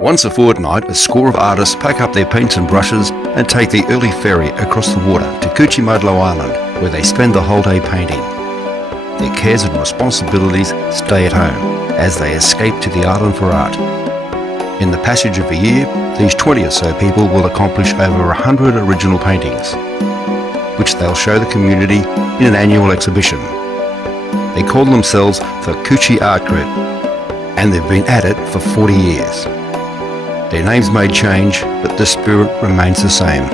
Once a fortnight, a score of artists pack up their paints and brushes and take the early ferry across the water to Coochie Island, where they spend the whole day painting. Their cares and responsibilities stay at home as they escape to the island for art. In the passage of a year, these 20 or so people will accomplish over 100 original paintings, which they'll show the community in an annual exhibition. They call themselves the Coochie Art Group, and they've been at it for 40 years. Their names may change, but the spirit remains the same.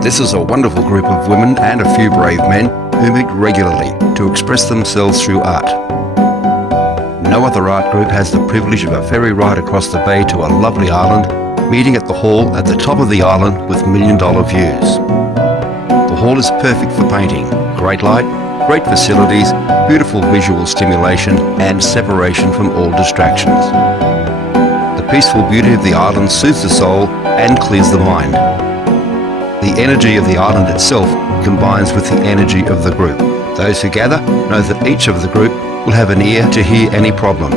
This is a wonderful group of women and a few brave men who meet regularly to express themselves through art. No other art group has the privilege of a ferry ride across the bay to a lovely island, meeting at the hall at the top of the island with million-dollar views. The hall is perfect for painting. Great light, great facilities, beautiful visual stimulation and separation from all distractions. The peaceful beauty of the island soothes the soul and clears the mind. The energy of the island itself combines with the energy of the group. Those who gather know that each of the group will have an ear to hear any problem,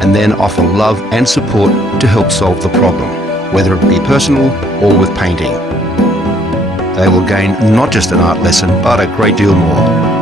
and then offer love and support to help solve the problem, whether it be personal or with painting. They will gain not just an art lesson, but a great deal more.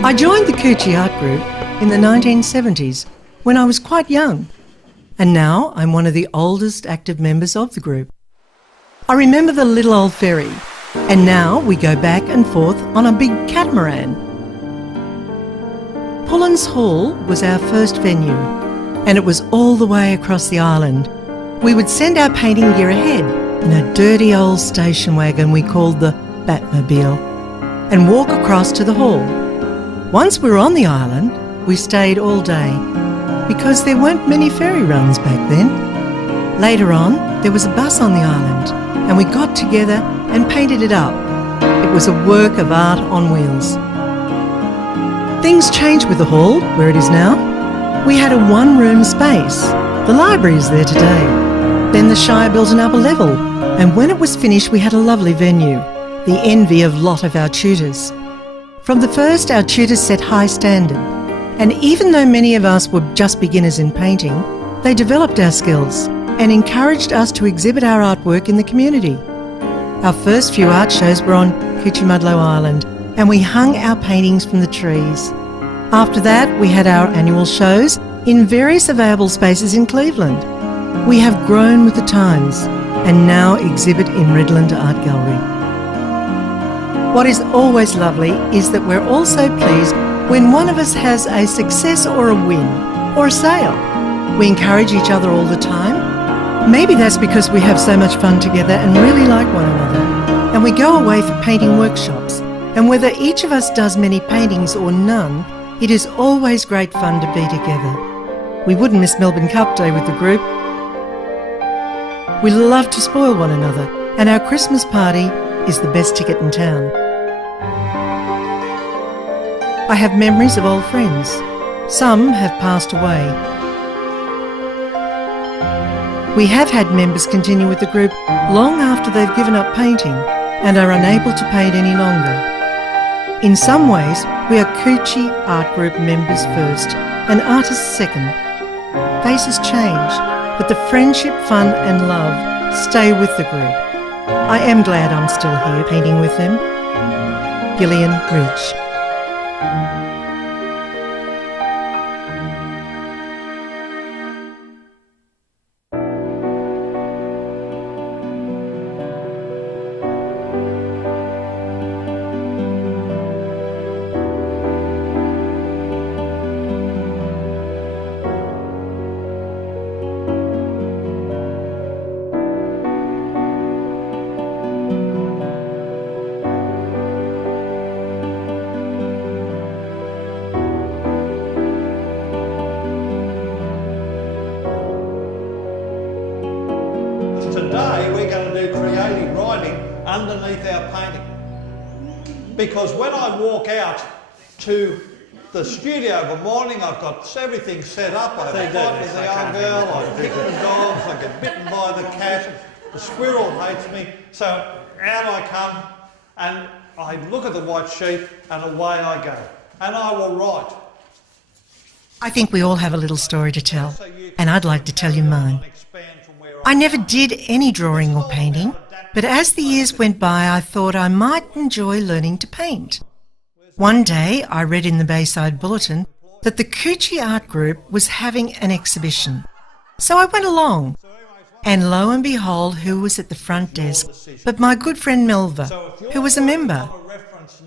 I joined the Coochie Art Group in the 1970s when I was quite young, and now I'm one of the oldest active members of the group. I remember the little old ferry, and now we go back and forth on a big catamaran. Pullens Hall was our first venue, and it was all the way across the island. We would send our painting gear ahead in a dirty old station wagon we called the Batmobile and walk across to the hall. Once we were on the island, we stayed all day because there weren't many ferry runs back then. Later on, there was a bus on the island and we got together and painted it up. It was a work of art on wheels. Things changed with the hall, where it is now. We had a one-room space. The library is there today. Then the Shire built an upper level, and when it was finished we had a lovely venue, the envy of a lot of our tutors. From the first, our tutors set high standard, and even though many of us were just beginners in painting, they developed our skills and encouraged us to exhibit our artwork in the community. Our first few art shows were on Coochie Island, and we hung our paintings from the trees. After that, we had our annual shows in various available spaces in Cleveland. We have grown with the times and now exhibit in Redlands Art Gallery. What is always lovely is that we're also pleased when one of us has a success or a win or a sale. We encourage each other all the time. Maybe that's because we have so much fun together and really like one another. And we go away for painting workshops. And whether each of us does many paintings or none, it is always great fun to be together. We wouldn't miss Melbourne Cup Day with the group. We love to spoil one another, and our Christmas party is the best ticket in town. I have memories of old friends. Some have passed away. We have had members continue with the group long after they've given up painting and are unable to paint any longer. In some ways, we are Coochie Art Group members first and artists second. Faces change, but the friendship, fun and love stay with the group. I am glad I'm still here painting with them. Gillian Ridge. Today we're going to do creative writing underneath our painting. Because when I walk out to the studio of a morning, I've got everything set up. I have a fight with the old girl, I kick the dogs, I get bitten by the cat, the squirrel hates me. So out I come and I look at the white sheet and away I go. And I will write. I think we all have a little story to tell, and I'd like to tell you mine. I never did any drawing or painting, but as the years went by, I thought I might enjoy learning to paint. One day, I read in the Bayside Bulletin that the Coochie Art Group was having an exhibition. So I went along, and lo and behold, who was at the front desk but my good friend Melva, who was a member.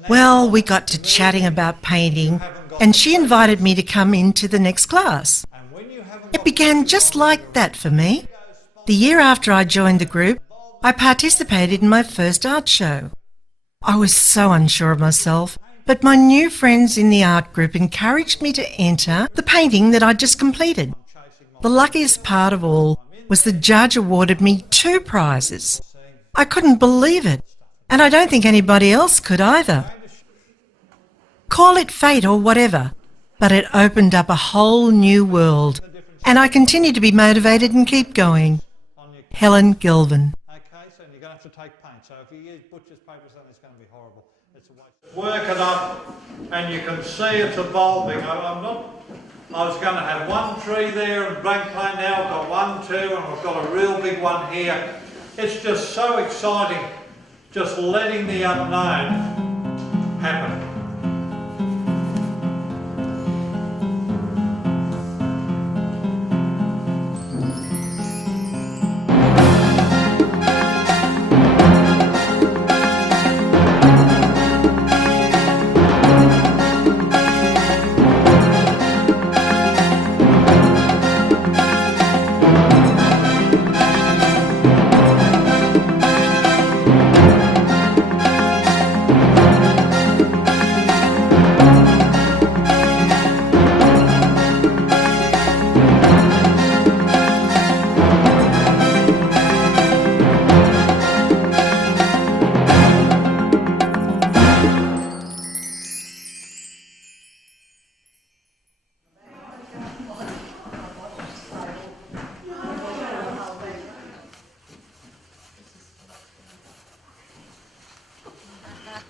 Well, we got to chatting about painting, and she invited me to come into the next class. It began just like that for me. The year after I joined the group, I participated in my first art show. I was so unsure of myself, but my new friends in the art group encouraged me to enter the painting that I'd just completed. The luckiest part of all was the judge awarded me 2 prizes. I couldn't believe it, and I don't think anybody else could either. Call it fate or whatever, but it opened up a whole new world, and I continue to be motivated and keep going. Helen Gilvin. Okay, so you're going to have to take paint. So if you use butcher's paper, then it's going to be horrible. It's a waste. Work it up, and you can see it's evolving. I was going to have one tree there and blank plane now. I've got 1, 2, and I've got a real big one here. It's just so exciting, just letting the unknown happen.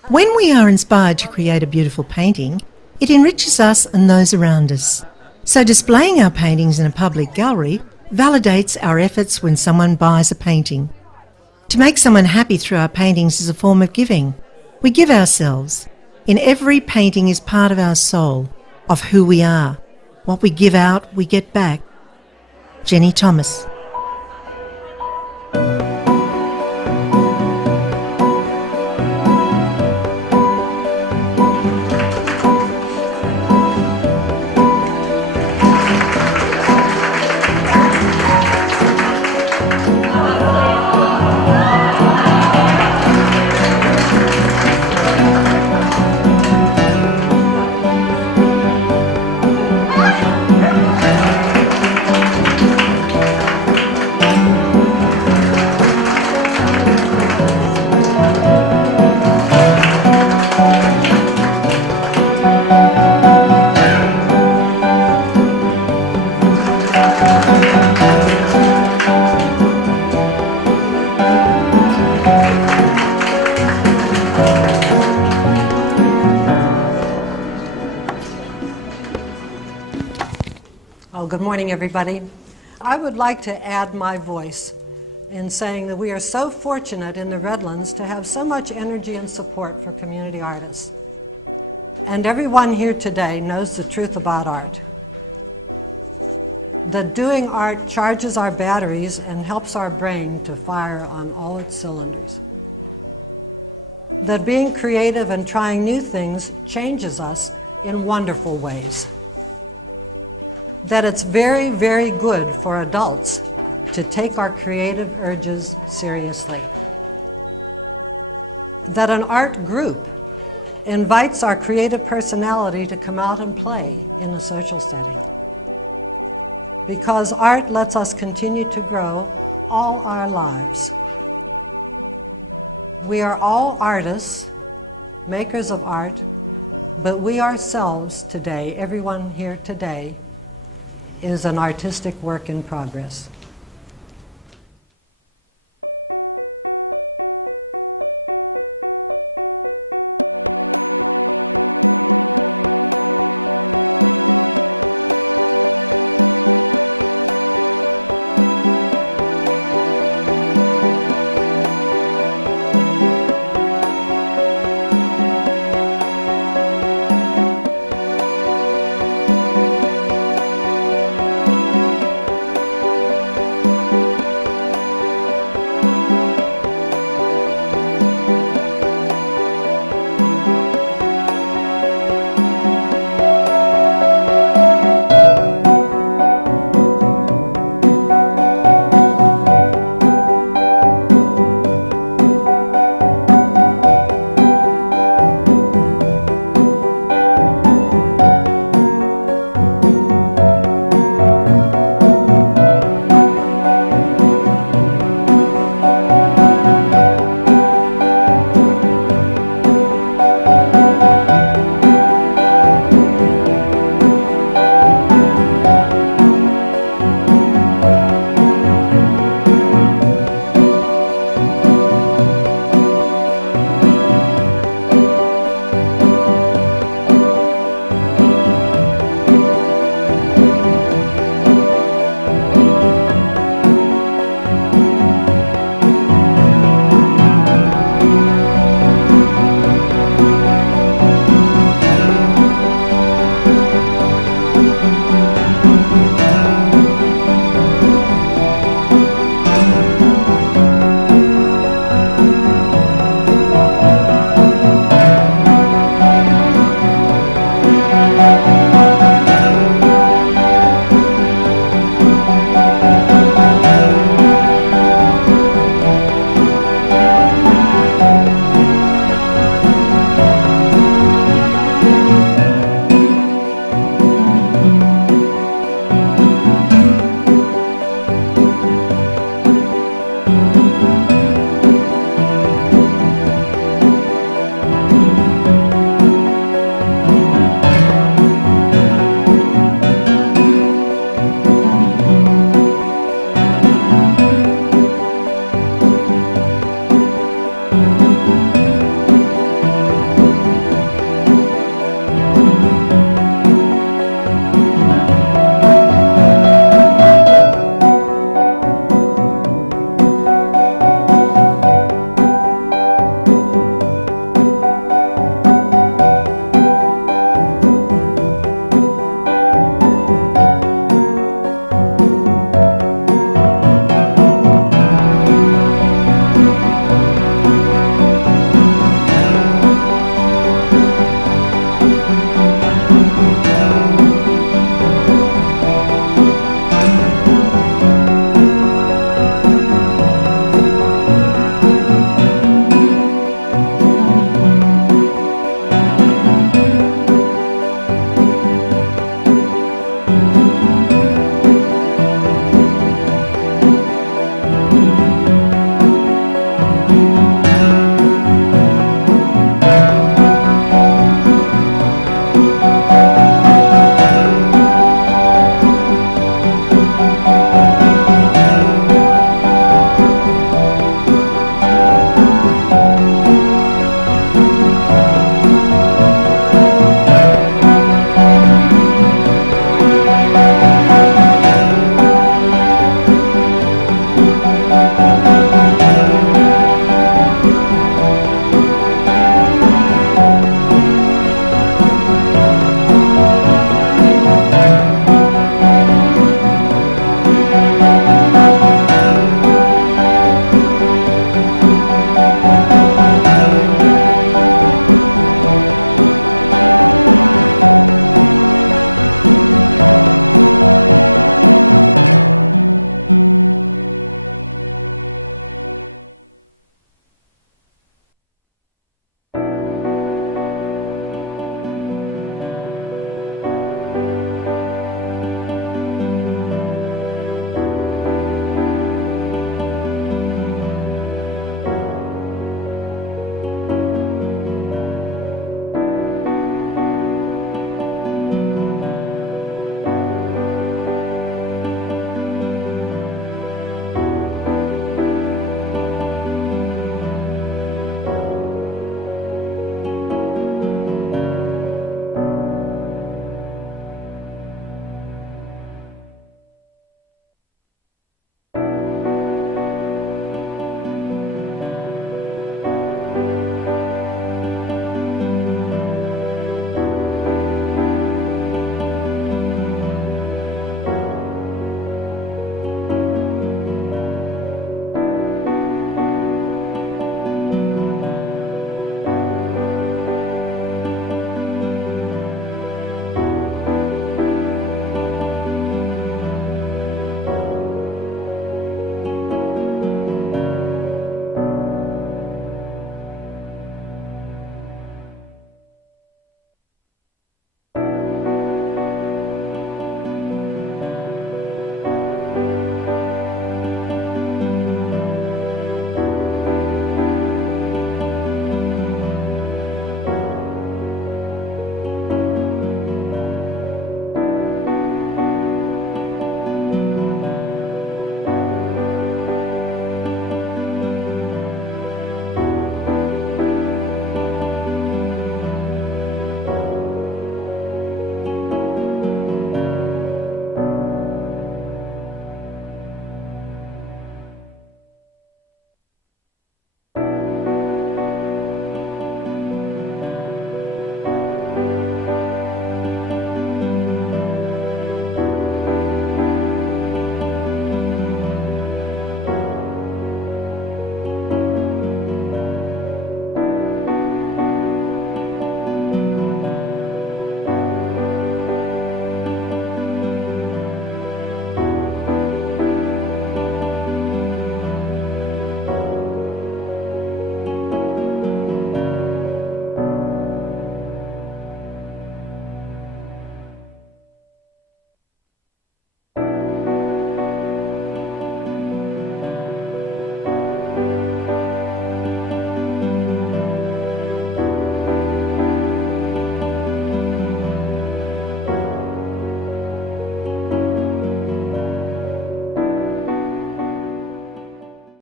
When we are inspired to create a beautiful painting, it enriches us and those around us. So displaying our paintings in a public gallery validates our efforts when someone buys a painting. To make someone happy through our paintings is a form of giving, We give ourselves. In every painting is part of our soul, of who we are. What we give out, we get back. Jenny Thomas. Good morning, everybody. I would like to add my voice in saying that we are so fortunate in the Redlands to have so much energy and support for community artists. And everyone here today knows the truth about art. That doing art charges our batteries and helps our brain to fire on all its cylinders. That being creative and trying new things changes us in wonderful ways. That it's very, very good for adults to take our creative urges seriously. That an art group invites our creative personality to come out and play in a social setting. Because art lets us continue to grow all our lives. We are all artists, makers of art, but we ourselves today, everyone here today, is an artistic work in progress.